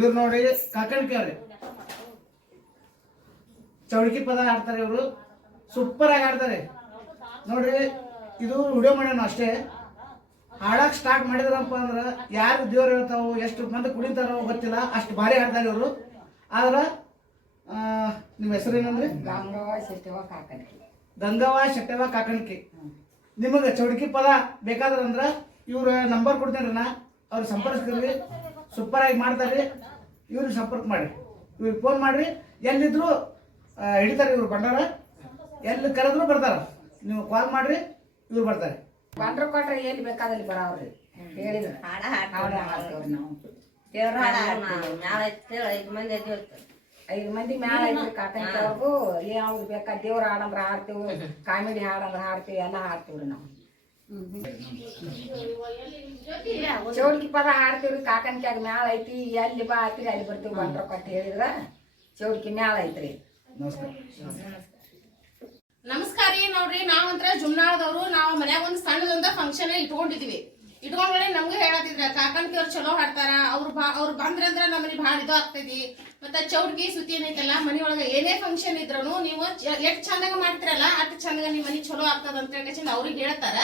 ಇವ್ರು ನೋಡಿ ಕಾಕಣಿಕೆ ಅವ್ರಿ ಚೌಡಿಕಿ ಪದ ಹಾಡ್ತಾರೆ. ಇವರು ಸೂಪರ್ ಆಗಿ ಹಾಡ್ತಾರೆ ನೋಡ್ರಿ. ಇದು ವಿಡಿಯೋ ಮಾಡೋಣ ಅಷ್ಟೇ. ಹಾಡಕ್ ಸ್ಟಾರ್ಟ್ ಮಾಡಿದ್ರಪ್ಪ ಅಂದ್ರೆ ಯಾರು ದೇವ್ರು ಹೇಳ್ತಾವು ಎಷ್ಟು ಮಂದಿ ಕುಡಿತಾರೋ ಗೊತ್ತಿಲ್ಲ, ಅಷ್ಟು ಭಾರಿ ಹಾಡ್ತಾರೆ ಇವರು. ಆದ್ರೆ ನಿಮ್ಮ ಹೆಸರೇನಂದ್ರಿ? ಗಂಗವ್ವ ಶೆಟ್ಟವ್ವ ಕಾಕಣಿಕೆ. ನಿಮಗೆ ಚೌಡಿಕಿ ಪದ ಬೇಕಾದ್ರಂದ್ರೆ ಇವ್ರ ನಂಬರ್ ಕೊಡ್ತೇನೆ ನಾ, ಅವ್ರು ಸಂಪರ್ಕಿಸ್ರಿ. ಸೂಪರ್ ಆಗಿ ಮಾಡ್ತಾರೆ. ಇವ್ರಿಗೆ ಸಂಪರ್ಕ ಮಾಡಿ, ಇವ್ರಿಗೆ ಫೋನ್ ಮಾಡಿರಿ. ಎಲ್ಲಿದ್ರು ಹಿಡಿತಾರೆ ಇವ್ರು ಬಂಡಾರ. ಎಲ್ಲಿ ಕರೆದ್ರು ಬರ್ತಾರ. ನೀವು ಕಾಲ್ ಮಾಡ್ರಿ, ಇವ್ರು ಬರ್ತಾರೆ. ಬಂಡ್ರು ಕೊಟ್ರೆ ಎಲ್ಲಿ ಬೇಕಾದಲ್ಲಿ ಬರೋವ್ರಿ ಹೇಳಿದ್ರು. ಐದು ಮಂದಿ ಮ್ಯಾಲ ಐತ್ರಿ ಕಾಕಂತವ್ರಿಗೂ. ಯಾವ್ದು ಬೇಕಾ ದೇವ್ರ ಹಾಡಂದ್ರ ಹಾಡ್ತೀವಿ, ಕಾಮಿಡಿ ಹಾಡಂದ್ರ ಹಾಡ್ತೀವಿ, ಎಲ್ಲ ಹಾಡ್ತೀವ್ರಿ ನಾವು. ಚೌಡಿಕಿ ಪದ ಹಾಡ್ತೀವ್ರಿ. ಕಾಕನ್ಕ್ಯಾಗ ಮ್ಯಾಲ ಐತಿ, ಎಲ್ಲಿ ಬಾ ಆತಿರಿ ಅಲ್ಲಿ ಬರ್ತೀವಿ. ಬಂಡ್ರು ಕೊಟ್ಟು ಹೇಳಿದ್ರ ಚೌಡಿಕಿ ಮ್ಯಾಲ ಐತ್ರಿ. ನಮಸ್ಕಾರ ರೀ. ನೋಡ್ರಿ ನಾವಂತ್ರ ಜುಮ್ನಾಳದವ್ರು. ನಾವು ಮನ್ಯಾಗ ಒಂದು ಸಣ್ಣದೊಂದ ಫಂಕ್ಷನ್ ಇಟ್ಕೊಂಡಿದ್ವಿ. ಇಟ್ಕೊಂಡ್ರೆ ನಮ್ಗೂ ಹೇಳತ್ತಿದ್ರ ಕಾಕಂತಿ ಅವ್ರು ಚಲೋ ಹಾಡ್ತಾರ, ಅವ್ರು ಬಂದ್ರಂದ್ರ ನಮ್ಮ ಮನೆ ಭಾಳ ಇದು ಆಗ್ತೈತಿ. ಮತ್ತ ಚೌಡ್ಗಿ ಸುದ್ದಿ ಏನೈತಲ್ಲ, ಮನಿ ಒಳಗ ಏನೇ ಫಂಕ್ಷನ್ ಇದ್ರು ನೀವು ಎಷ್ಟ್ ಚಂದಾಗ ಮಾಡ್ತಿರಲ್ಲ ಅಷ್ಟ್ ಚಂದಾಗ ನಿಮ್ ಮನಿ ಚಲೋ ಆಗ್ತದ ಅಂತ ಹೇಳಿ ಅವ್ರಿಗೆ ಹೇಳ್ತಾರ.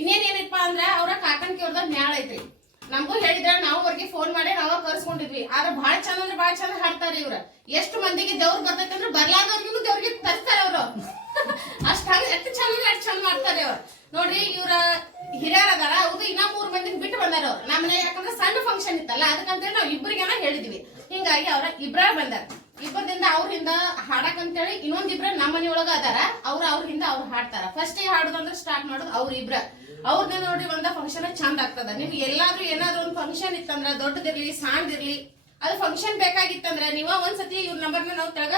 ಇನ್ನೇನೇನಪ್ಪಾ ಅಂದ್ರ ಅವ್ರ ಕಾಕಂತಿ ಅವ್ರದ ಮ್ಯಾಳ ಐತ್ರಿ. ನಮಗೂ ಹೇಳಿದ್ರ ನಾವು ಅವ್ರಿಗೆ ಫೋನ್ ಮಾಡಿ ನಾವ ಕರ್ಸ್ಕೊಂಡಿದ್ವಿ. ಆದ್ರ ಭಾಳ ಚಂದ ಅಂದ್ರೆ ಭಾಳ ಚಂದ ಹಾಡ್ತಾರ ಇವ್ರ. ಎಷ್ಟು ಮಂದಿಗೆ ದೇವ್ರ ಬರ್ತೈತಿ ಅಂದ್ರೆ ಬರ್ಲಾದವ್ರಿಗೂ ದೇವ್ರಿಗೆ ತರ್ಸ್ತಾರ ಅವ್ರು. ಅಷ್ಟ ಎಷ್ಟು ಚಂದ ಅಂದ್ರೆ ಅಷ್ಟ್ ಚಂದ ಮಾಡ್ತಾರೆ ಅವ್ರು. ನೋಡ್ರಿ ಇವ್ರ ಹಿರಿಯರ್ ಅದಾರ. ಹೌದು, ಇನ್ನ 3 ಮಂದಿಗೆ ಬಿಟ್ಟು ಬಂದಾರ ಅವ್ರು ನಮ್ಮನೆ. ಯಾಕಂದ್ರೆ ಸಣ್ಣ ಫಂಕ್ಷನ್ ಇತ್ತಲ್ಲ, ಅದಕ್ಕಂತೇಳಿ ನಾವ್ ಇಬ್ಬರಿಗೆನ ಹೇಳಿದ್ವಿ. ಹಿಂಗಾಗಿ ಅವ್ರ ಇಬ್ರ ಬಂದಾರ. ಇಬ್ಬರದಿಂದ ಅವ್ರಿಂದ ಹಾಡಕಂತೇಳಿ ಇನ್ನೊಂದಿಬ್ರ ನಮ್ಮ ಮನಿ ಒಳಗ ಅದಾರ. ಅವ್ರಿಂದ ಅವ್ರು ಹಾಡ್ತಾರ. ಫಸ್ಟ್ ಹಾಡುದಂದ್ರೆ ಸ್ಟಾರ್ಟ್ ಮಾಡೋದು ಅವ್ರ ಇಬ್ರ. ಅವ್ರನ್ನ ನೋಡ್ರಿ ಒಂದ ಫಂಕ್ಷನ್ ಚಂದ ಆಗ್ತದ. ನಿಮ್ಗೆ ಎಲ್ಲಾದ್ರೂ ಏನಾದ್ರು ಒಂದು ಫಂಕ್ಷನ್ ಇತ್ತಂದ್ರ ದೊಡ್ಡದಿರ್ಲಿ ಸಣ್ಣದಿರ್ಲಿ, ಅದು ಫಂಕ್ಷನ್ ಬೇಕಾಗಿತ್ತಂದ್ರ ನೀವ ಒಂದ್ಸತಿ ಇವ್ರ ನಂಬರ್ನ ನಾವು ತೆಳಗ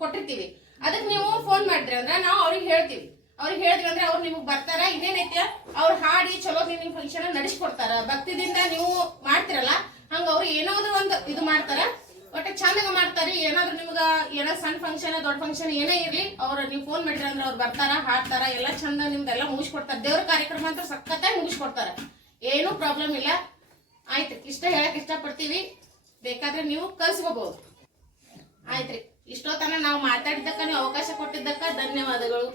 ಕೊಟ್ಟಿರ್ತೀವಿ. ಅದಕ್ಕೆ ನೀವು ಫೋನ್ ಮಾಡಿದ್ರಿ ಅಂದ್ರ ನಾವು ಅವ್ರಿಗೆ ಹೇಳ್ತೀವಿ. ಅವ್ರಿಗೆ ಹೇಳಿದ್ವಿ ಅಂದ್ರೆ ಅವ್ರು ನಿಮಗ್ ಬರ್ತಾರ. ಇನ್ನೇನೈತಿ ಅವ್ರು ಹಾಡಿ ಚಲೋ ನಿಮ್ ಫಂಕ್ಷನ್ ನಡೆಸ್ಕೊಡ್ತಾರ. ಭಕ್ತಿದಿಂದ ನೀವು ಮಾಡ್ತಿರಲ್ಲ ಹಂಗ ಅವ್ರು ಏನಾದ್ರು ಒಂದು ಇದು ಮಾಡ್ತಾರ. ಒಟ್ಟು ಚಂದಾಗ ಮಾಡ್ತಾರಿ. ಏನಾದ್ರು ನಿಮ್ಗ ಏನೋ ಸಣ್ಣ ಫಂಕ್ಷನ್ ದೊಡ್ಡ ಫಂಕ್ಷನ್ ಏನೇ ಇರ್ಲಿ ಅವ್ರು ನೀವು ಫೋನ್ ಮಾಡಿದ್ರಿ ಅಂದ್ರೆ ಅವ್ರು ಬರ್ತಾರ, ಹಾಡ್ತಾರ, ಎಲ್ಲಾ ಚಂದ ನಿಮ್ದೆಲ್ಲ ಮುಗಿಸ್ಕೊಡ್ತಾರ. ದೇವ್ರ ಕಾರ್ಯಕ್ರಮ ಅಂತ ಸಖತ್ತಾಗಿ ಮುಗಿಸ್ಕೊಡ್ತಾರ. ಏನೂ ಪ್ರಾಬ್ಲಮ್ ಇಲ್ಲ. ಆಯ್ತು, ಇಷ್ಟ ಹೇಳಕ್ ಇಷ್ಟ ಪಡ್ತೀವಿ. ಬೇಕಾದ್ರೆ ನೀವು ಕಳ್ಸ್ಕೋಬಹುದು. ಆಯ್ತ್ರಿ, ಇಷ್ಟೊತ್ತನ ನಾವು ಮಾತಾಡಿದ್ದಕ್ಕ ನೀವು ಅವಕಾಶ ಕೊಟ್ಟಿದ್ದಕ್ಕ ಧನ್ಯವಾದಗಳು.